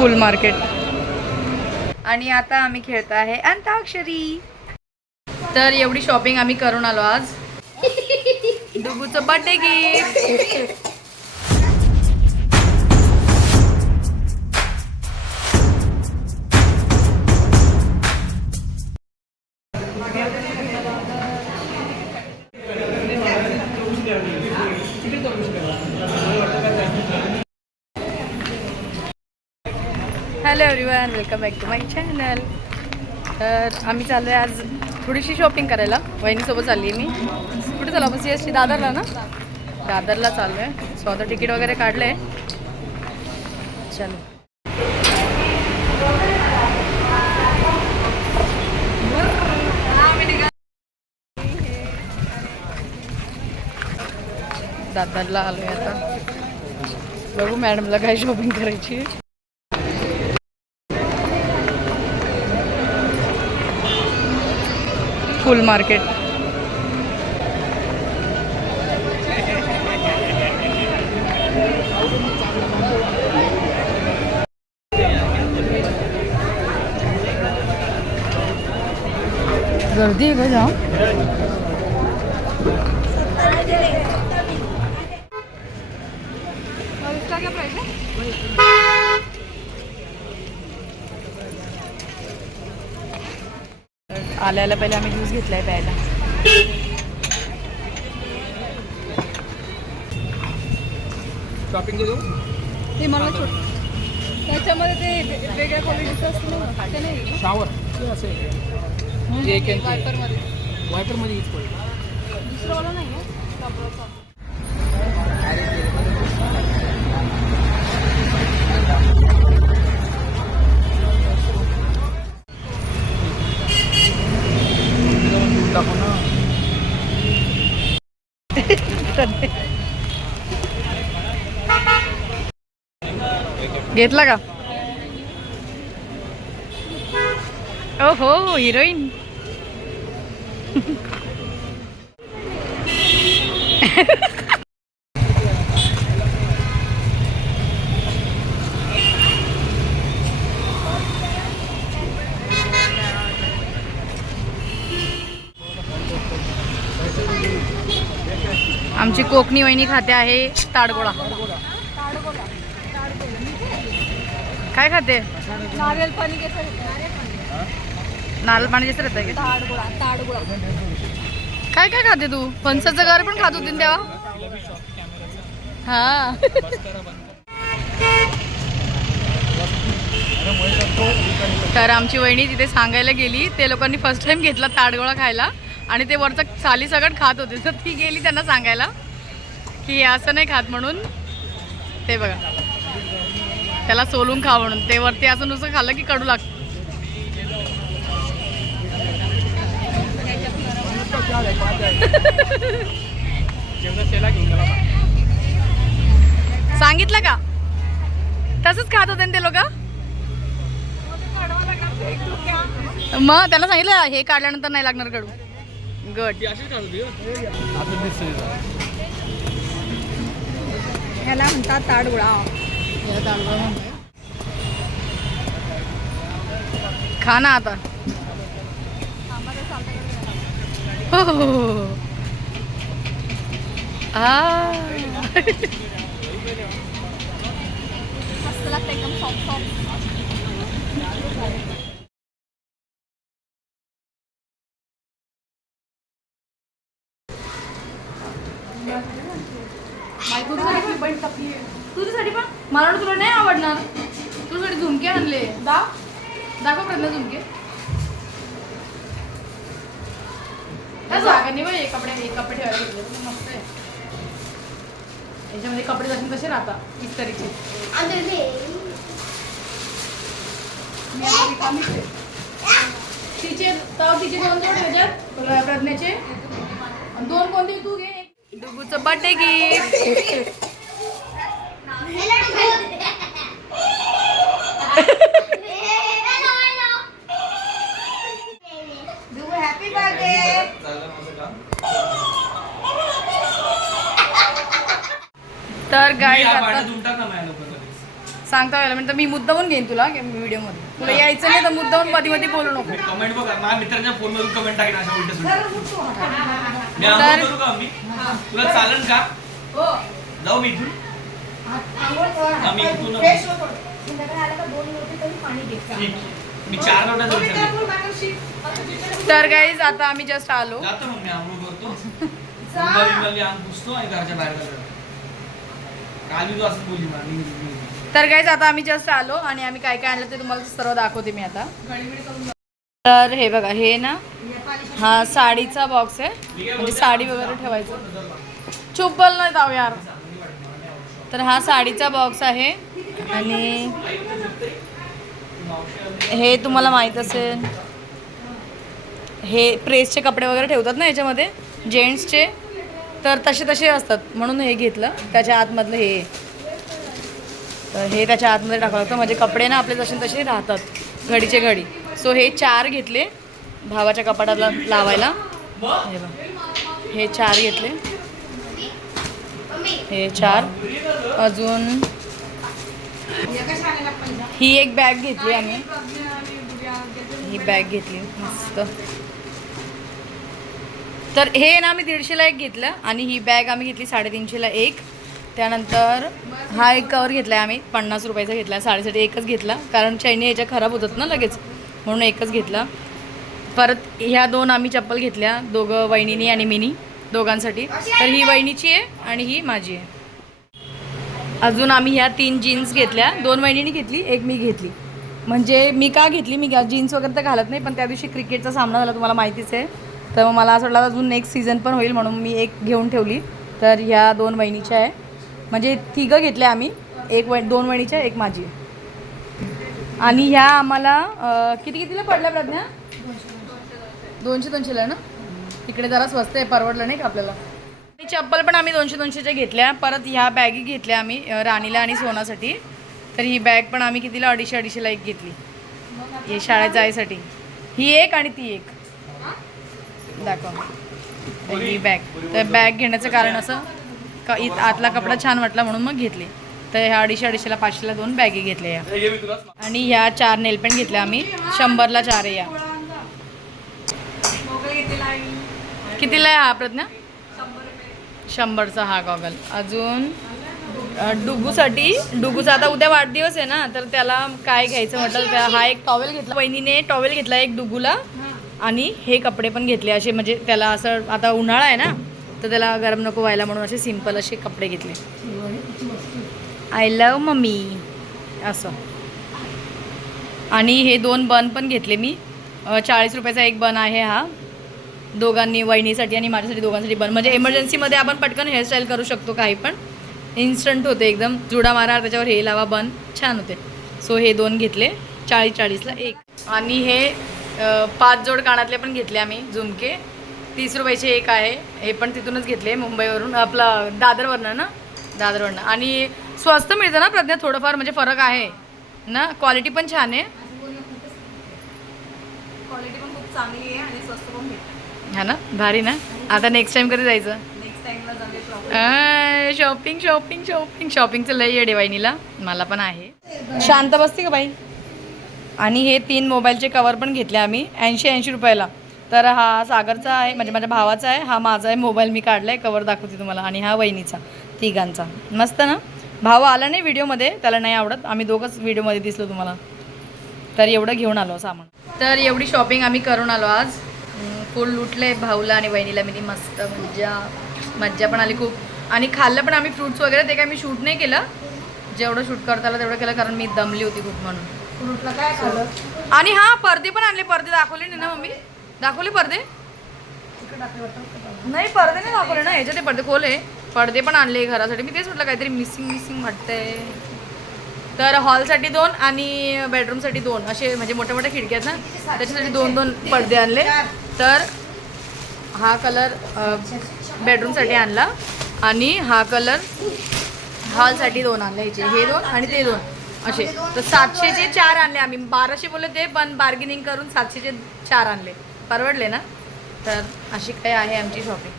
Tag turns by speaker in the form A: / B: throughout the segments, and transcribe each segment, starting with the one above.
A: फुल market. आणि आता आम्ही खेळत आहे अंताक्षरी. तर एवढी शॉपिंग आम्ही करून आलो आज. डुगूचं birthday gift hello everyone welcome back to my channel. तर आम्ही चाललो आहे आज थोडीशी शॉपिंग करायला. वहिनीसोबत चालली आहे मी. कुठे चालू आपण सी एस टी दादरला ना? दादरला चाललो आहे सो आता तिकीट वगैरे काढलं आहे चलो. दादरला आलो आहे आता. बघू मॅडमला काय शॉपिंग करायची फुल मार्केट. गर्दी आहे का? जाम आल्याला पहिले आम्ही ज्यूस घेतलाय प्यायला.
B: शॉपिंग केलो
A: ते मला त्याच्यामध्ये ते वेगळ्या क्वालिटीचं असतं ते नाही.
B: शावर.
A: वायपरमध्ये
B: वायपरमध्ये यूज पडतो
A: दुसरंवाला नाही घेतला का? ओ हो हिरोईन. आमची कोकणी वहिनी खाते आहे ताडगोळा. काय खाते?
C: नारियल पाणी कसं
A: नारळ पाणी जसं राहतं का?
C: ताडगोळा ताडगोळा.
A: काय काय खाते तू? फणसाचं घर पण खात होती तेव्हा? हा. तर आमची वहिनी तिथे सांगायला गेली ते लोकांनी फर्स्ट टाइम घेतला ताडगोळा खायला. आणि ते वरचं साली सगळं खात होते. तर ती गेली त्यांना सांगायला की हे असं नाही खात म्हणून. ते बघा. त्याला सोलून खा म्हणून. ते वरती असं नुसतं खाल्लं की कडू लागतं सांगितलं का? तसंच खात होते ना ते लोक? मग त्यांना सांगितलं हे काढल्यानंतर नाही लागणार कडू. गट
B: आता दिसते
C: ह्याला म्हणतात ताडगोळा.
A: खा ना आता. हो, हो, हो, हो. आ.
C: एकदम सॉफ्ट सॉफ्ट
A: तुझ्यासाठी पण मला वाटलं तुला नाही आवडणार तुझ्यासाठी झुमके दा दाखव प्रज्ञा झुमके काय जागा नाही बघ कपडे हे कपडे ठेवायला घेतले मस्त आहे. याच्यामध्ये कपडे जातील कसे राहतात इस्त्रीचे. मी आता रिकामीच आहे. तिचे तर तिचे दोन जोड ह्याच्यात प्र- प्रज्ञेचे. आणि दोन कोणते तू घे. डुगूचं बर्थडे गिफ्ट तर गाडी सांगता यायला म्हणजे मी मुद्दाहून घेईन तुला व्हिडिओमध्ये तुला यायचं नाही तर मुद्दाहून मध्ये मध्ये बोलू नको.
B: कमेंट बघा माझ्या मित्राच्या फोन मधून कमेंट टाकेन अशा उलट मी
A: तर-
B: आंघोळ करू का मी तुला चालेल का? जाऊ मी इथून. आम्ही इथून मी चार लोटा
A: तर गाईज आता आम्ही जस्ट आलो.
B: जातो मग मी आंघोळ करतो. आणि घरच्या बाहेर जातो काल मी तू असंच बोलली मला मी- मी- मी-
A: तर गाईज आता आम्ही जस्ट आलो आणि आम्ही काय काय आणलं ते तुम्हाला सर्व दाखवते मी आता. तर हे बघा हे ना हा साडीचा बॉक्स आहे. म्हणजे साडी वगैरे ठेवायचं. चुप बोल नाही जाऊ यार. तर हा साडीचा बॉक्स आहे आणि हे तुम्हाला माहीत असेल. हे प्रेसचे कपडे वगैरे ठेवतात ना याच्यामध्ये? जेंट्सचे तर तसे तसे असतात. म्हणून हे घेतलं. त्याच्या आतमधलं हे. तर हे त्याच्या आतमध्ये टाकावं लागतं म्हणजे कपडे ना आपले तसे तसे राहतात. घडीचे घडी. सो हे चार घेतले भावाच्या कपाटाला लावायला. हे बघ. हे चार घेतले. हे चार. अजून ही एक बॅग घेतली आम्ही. ही बॅग घेतली. मस्त. तर हे ना आम्ही दीडशेला एक घेतलं आणि ही बॅग आम्ही घेतली साडेतीनशेला एक. त्यानंतर हा एक कवर घेतला आहे आम्ही पन्नास रुपयाचा घेतला साडेसाठी एकच घेतला. कारण चैनी याच्या खराब होतात ना लगेच म्हणून एकच घेतला. परत ह्या दोन आम्ही चप्पल घेतल्या दोघं वहिनीनी आणि मिनी दोघांसाठी. तर ही वहिनीची आहे आणि ही माझी आहे. अजून आम्ही ह्या तीन जीन्स घेतल्या दोन वहिनीनी घेतली एक मी घेतली. म्हणजे मी का घेतली? मी जीन्स वगैरे तर घालत नाही पण त्या दिवशी क्रिकेटचा सामना झाला तुम्हाला माहितीच आहे. तर मग मला असं वाटलं अजून नेक्स्ट सीझन पण होईल म्हणून मी एक घेऊन ठेवली. तर ह्या दोन वहिनीच्या आहे. म्हणजे तिघं घेतल्या आम्ही. एक वै दोन वहिनीच्या एक माझी. आणि ह्या आम्हाला किती कितीला पडल्या प्रज्ञा? दोनशे दोनशेला ना? तिकडे जरा स्वस्त आहे परवडलं नाही का आपल्याला? आणि चप्पल पण आम्ही दोनशे दोनशेच्या घेतल्या. परत ह्या बॅगी घेतल्या आम्ही राणीला आणि सोनासाठी. तर ही बॅग पण आम्ही कितीला? अडीचशे अडीचशेला एक घेतली. हे शाळेत जायसाठी. ही एक आणि ती एक. दाखवा ही बॅग तर बॅग घेण्याचं कारण असं का इत आतला कपडा छान वाटला म्हणून मग घेतली. तर ह्या अडीचशे अडीचशेला पाचशेला दोन बॅगी घेतल्या या. आणि ह्या चार नेलपेंट घेतल्या आम्ही. शंभरला चार आहे या. कितीला आहे हा प्रज्ञा? शंभरचा हा गॉगल अजून डुगूसाठी डुगूचा आता उद्या वाढदिवस आहे ना तर त्याला काय घ्यायचं म्हटलं त्या हा एक टॉवेल घेतला. वहिनीने टॉवेल घेतला एक डुगूला. आणि हे कपडे पण घेतले असे म्हणजे त्याला असं आता उन्हाळा आहे ना तर त्याला गरम नको व्हायला म्हणून असे सिंपल असे कपडे घेतले. आय लव मम्मी असं. आणि हे दोन बन पण घेतले मी. चाळीस रुपयाचा एक बन आहे हा. दोघांनी वहिनीसाठी आणि माझ्यासाठी दोघांसाठी बन म्हणजे एमर्जन्सीमध्ये आपण पटकन हेअरस्टाईल करू शकतो काही पण. इन्स्टंट होते एकदम. जुडा मारा त्याच्यावर हे लावा बन छान होते. सो हे दोन घेतले. चाळीस चाळीसला एक. आणि हे पाच जोड कानातले पण घेतले आम्ही झुमके. तीस रुपयाचे एक आहे हे पण तिथूनच घेतले मुंबईवरून आपलं दादरवरनं ना? दादरवरनं. आणि स्वस्त मिळतं ना प्रज्ञा थोडंफार म्हणजे फरक आहे ना? क्वालिटी पण छान आहे.
C: क्वालिटी पण खूप चांगली आहे आणि स्वस्त पण भेटते.
A: हा ना? भारी ना? आता नेक्स्ट टाइम कधी जायचं? शॉपिंग शॉपिंग शॉपिंग शॉपिंगचं लई आहे वहिनीला. मला पण आहे. शांत बसते का बाई? आणि हे तीन मोबाईलचे कवर पण घेतले आम्ही ऐंशी ऐंशी रुपयाला. तर हा सागरचा आहे म्हणजे माझ्या भावाचा आहे हा माझा आहे मोबाईल मी काढला आहे कवर दाखवते तुम्हाला. आणि हा वहिनीचा तिघांचा. मस्त ना? भाव आला नाही व्हिडिओमध्ये त्याला नाही आवडत. आम्ही दोघंच व्हिडिओमध्ये दिसलो तुम्हाला. तर एवढं घेऊन आलो सामान. तर एवढी शॉपिंग आम्ही करून आलो आज. फुल लुटले भाऊला आणि वहिनीला. मी मस्त मज्जा मज्जा पण आली खूप. आणि खाल्लं पण आम्ही फ्रुट्स वगैरे ते काय मी शूट नाही केलं. जेवढं शूट करता आलं तेवढं केलं कारण मी दमली होती खूप म्हणून.
C: फ्रूटला काय खाल्लं?
A: आणि हा पडदे पण आणले पडदे दाखवले नाही ना मम्मी? दाखवले पडदे नाही पडदे नाही दाखवले ना ह्याच्यात ते पडदे खोले पडदे पण आणले घरासाठी. मी तेच म्हटलं काहीतरी मिसिंग मिसिंग वाटतंय. तर हॉलसाठी दोन आणि बेडरूमसाठी दोन. असे म्हणजे मोठ्या मोठ्या खिडक्या आहेत ना त्याच्यासाठी दोन दोन पडदे आणले. तर हा कलर बेडरूमसाठी आणला आणि हा कलर हॉलसाठी दोन आणले ह्याचे हे दोन आणि ते दोन. असे. तर सातशेचे चार आणले आम्ही. बाराशे बोलले ते पण बार्गेनिंग करून सातशेचे चार आणले. परवडले ना? तर अशी काय आहे आमची शॉपिंग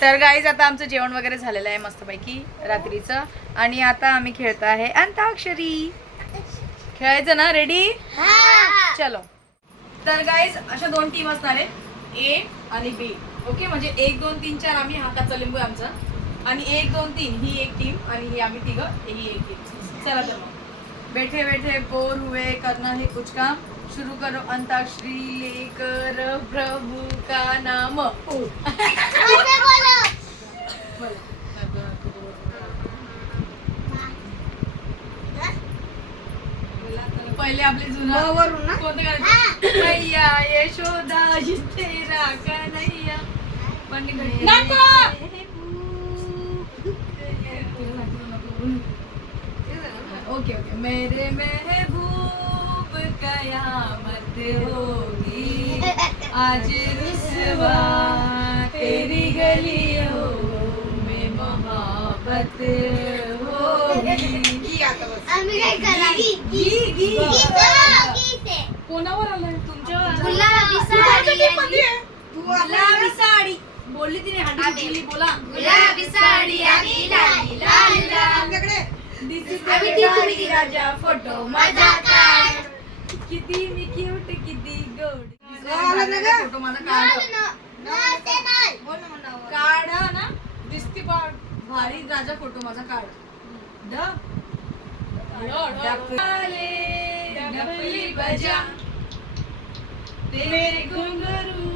A: तर गाईज आता आमचं जेवण वगैरे झालेलं आहे मस्तपैकी रात्रीचं. आणि आता आम्ही खेळत आहे अंताक्षरी. खेळायचं ना? रेडी चलो. तर गाईज अशा दोन टीम असणार आहे ए आणि बी ओके म्हणजे एक दोन तीन चार आम्ही हाताचा लिंबू आमचा. आणि एक दोन तीन. ही एक टीम आणि ही आम्ही तिघं. ही एक टीम चला तर मग. बैठे बैठे बोर हुए करना है कुछ काम। शुरू करो अंताक्षरी लेकर प्रभु का नाम। पहिले आपले जुना? कोणतं मैया यशोदा तेरा कन्हैया पण ओके ओके. मेरे महबूब कयामत होगी। आज रुसवा तेरी गलियों में मोहब्बत होगी।
D: आम्ही काय करा
A: कोणावर आलाय? तुमच्यावर
D: गुलाबी साडी.
A: बोलली तिने हांडी बोला.
D: गुलाबी साडी आणि लाली लाल लाल.
A: This is
D: आम्ही
A: the
D: ती
A: गाडी
D: थोडी-
A: राजा फोटो
D: माझा
A: माझा
D: काढ.
A: किती मी क्यूट किती गोड? फोटो माझा काढ. काढा ना. दिसते भारी राजा फोटो माझा काढ. डफली बजा. तेरे घुंघरू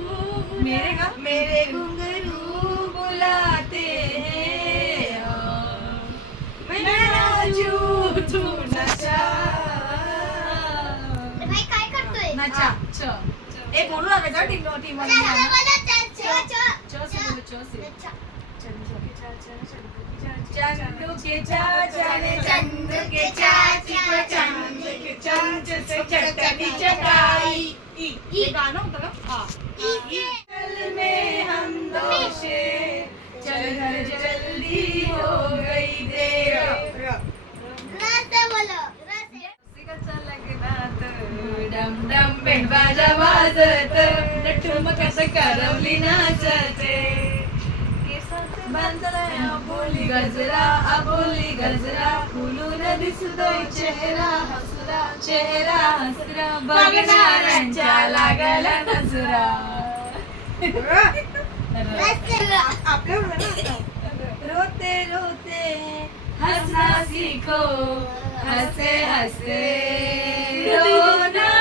A: मेरे का? मेरे घुंघरू के चंच से चटनी चटाई ये गाणं होतं का हा चल में हम दोषे चल घर जल्दी हो गई देर डम डम बेबाजा वाजत नटुमकत करवली नाचते. बोली गजरा अबोली गजरा. फुलून दिसतोय चेहरा हसरा चेहरा हसरा. बघणाऱ्यांच्या लागला नजरा. रोते रोते हंसना सीखो. हंसे हंसे. रोना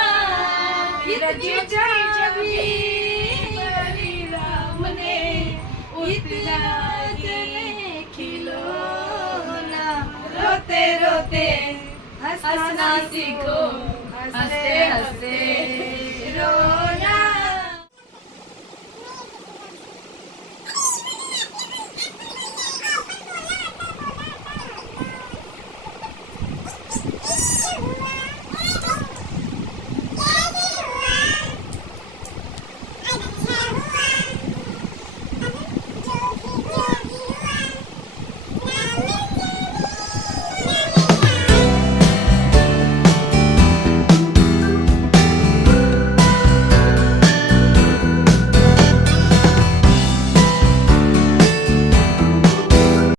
A: રજી જવી હરી રામને ઉતલા જને ખિલોના રોતે રોતે હસના શીખો હસતે હસતે રો